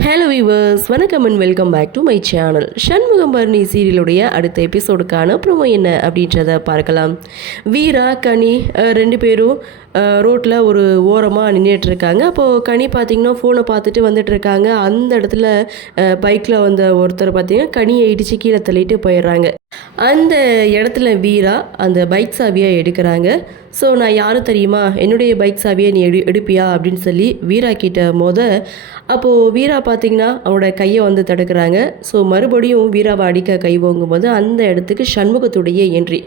Hello viewers, வணக்கம் and welcome back to my channel. Shanmugam Bharani சீரியலுடைய அடுத்த எபிசோடுக்கான ப்ரோமோ என்ன அப்படின்றத பார்க்கலாம். வீரா கனி ரெண்டு பேரும் ரோட்டில் ஒரு ஓரமாக நின்றுட்டுருக்காங்க. அப்போது கனி பார்த்திங்கன்னா ஃபோனை பார்த்துட்டு வந்துட்டுருக்காங்க. அந்த இடத்துல பைக்கில் வந்த ஒருத்தர் பார்த்திங்கன்னா கனியை இடித்து கீழே தள்ளிட்டு போயிடுறாங்க. அந்த இடத்துல வீரா அந்த பைக் சாவியை எடுக்கிறாங்க. ஸோ நான் யாரும் தெரியுமா, என்னுடைய பைக் சாவியை நீ எடுப்பியா அப்படின்னு சொல்லி வீரா கிட்ட அப்போது வீரா பார்த்திங்கன்னா அவனோட கையை வந்து தடுக்கிறாங்க. ஸோ மறுபடியும் வீராவை அடிக்க கை ஓங்கும்போது அந்த இடத்துக்கு சண்முகத்துடைய என்ட்ரி.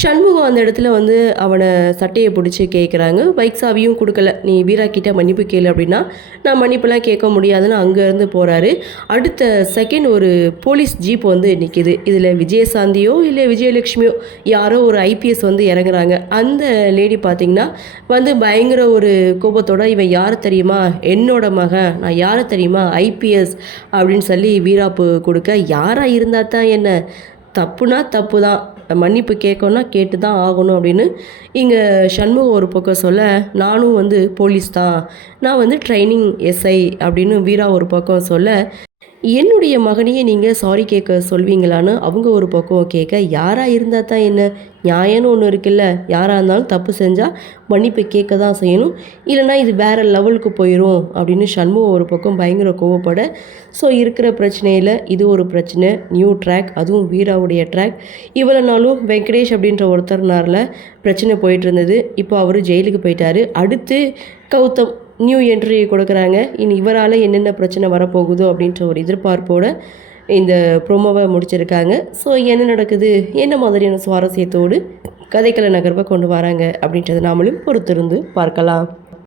சண்முகம் அந்த இடத்துல வந்து அவனை சட்டையை பிடிச்சி கேட்குறாங்க. பைக் சாவியும் கொடுக்கல, நீ வீரா கிட்ட மன்னிப்பு கேளு அப்படின்னா நான் மன்னிப்புலாம் கேட்க முடியாதுன்னு அங்கேருந்து போகிறாரு. அடுத்த செகண்ட் ஒரு போலீஸ் ஜீப் வந்து நிற்கிது. இதில் விஜயசாந்தியோ இல்லை விஜயலட்சுமியோ யாரோ ஒரு ஐபிஎஸ் வந்து இறங்குறாங்க. அந்த லேடி பார்த்திங்கன்னா வந்து பயங்கர ஒரு கோபத்தோட, இவன் யார் தெரியுமா, என்னோட மகன், நான் யாரை தெரியுமா, ஐபிஎஸ் அப்படின்னு சொல்லி வீராப்பு கொடுக்க, யாராக இருந்தால் தான் என்ன, தப்புனா தப்பு தான், மன்னிப்பு கேட்கணுன்னா கேட்டு தான் ஆகணும் அப்படின்னு இங்கே சண்முகம் ஒரு பக்கம் சொல்ல, நானும் வந்து போலீஸ் தான், நான் வந்து ட்ரைனிங் எஸ்ஐ அப்படின்னு வீரா ஒரு பக்கம் சொல்ல, என்னுடைய மகனையே நீங்கள் சாரி கேட்க சொல்வீங்களான்னு அவங்க ஒரு பக்கம் கேட்க, யாராக இருந்தால் தான் என்ன, நியாயம்னு ஒன்று இருக்குல்ல, யாராக இருந்தாலும் தப்பு செஞ்சால் மன்னிப்பு கேட்க தான் செய்யணும், இல்லைனா இது வேறு லெவலுக்கு போயிடும் அப்படின்னு சண்முகம் ஒரு பக்கம் பயங்கர கோவப்பட, ஸோ இருக்கிற பிரச்சனையில் இது ஒரு பிரச்சனை, நியூ ட்ராக், அதுவும் வீராவுடைய ட்ராக். இவ்வளோ நாளும் வெங்கடேஷ் அப்படின்ற ஒருத்தர்னால பிரச்சனை போயிட்டு இருந்தது. இப்போ அவர் ஜெயிலுக்கு போயிட்டார். அடுத்து கௌதம் நியூ என்ட்ரி கொடுக்குறாங்க. இனி இவரால் என்னென்ன பிரச்சனை வரப்போகுதோ அப்படின்ற ஒரு எதிர்பார்ப்போடு இந்த ப்ரோமோவை முடிச்சிருக்காங்க. ஸோ என்ன நடக்குது, என்ன மாதிரியான சுவாரஸ்யத்தோடு கதைக்கள நகர்வை கொண்டு வராங்க அப்படின்றத நாமளும் பொறுத்திருந்து பார்க்கலாம்.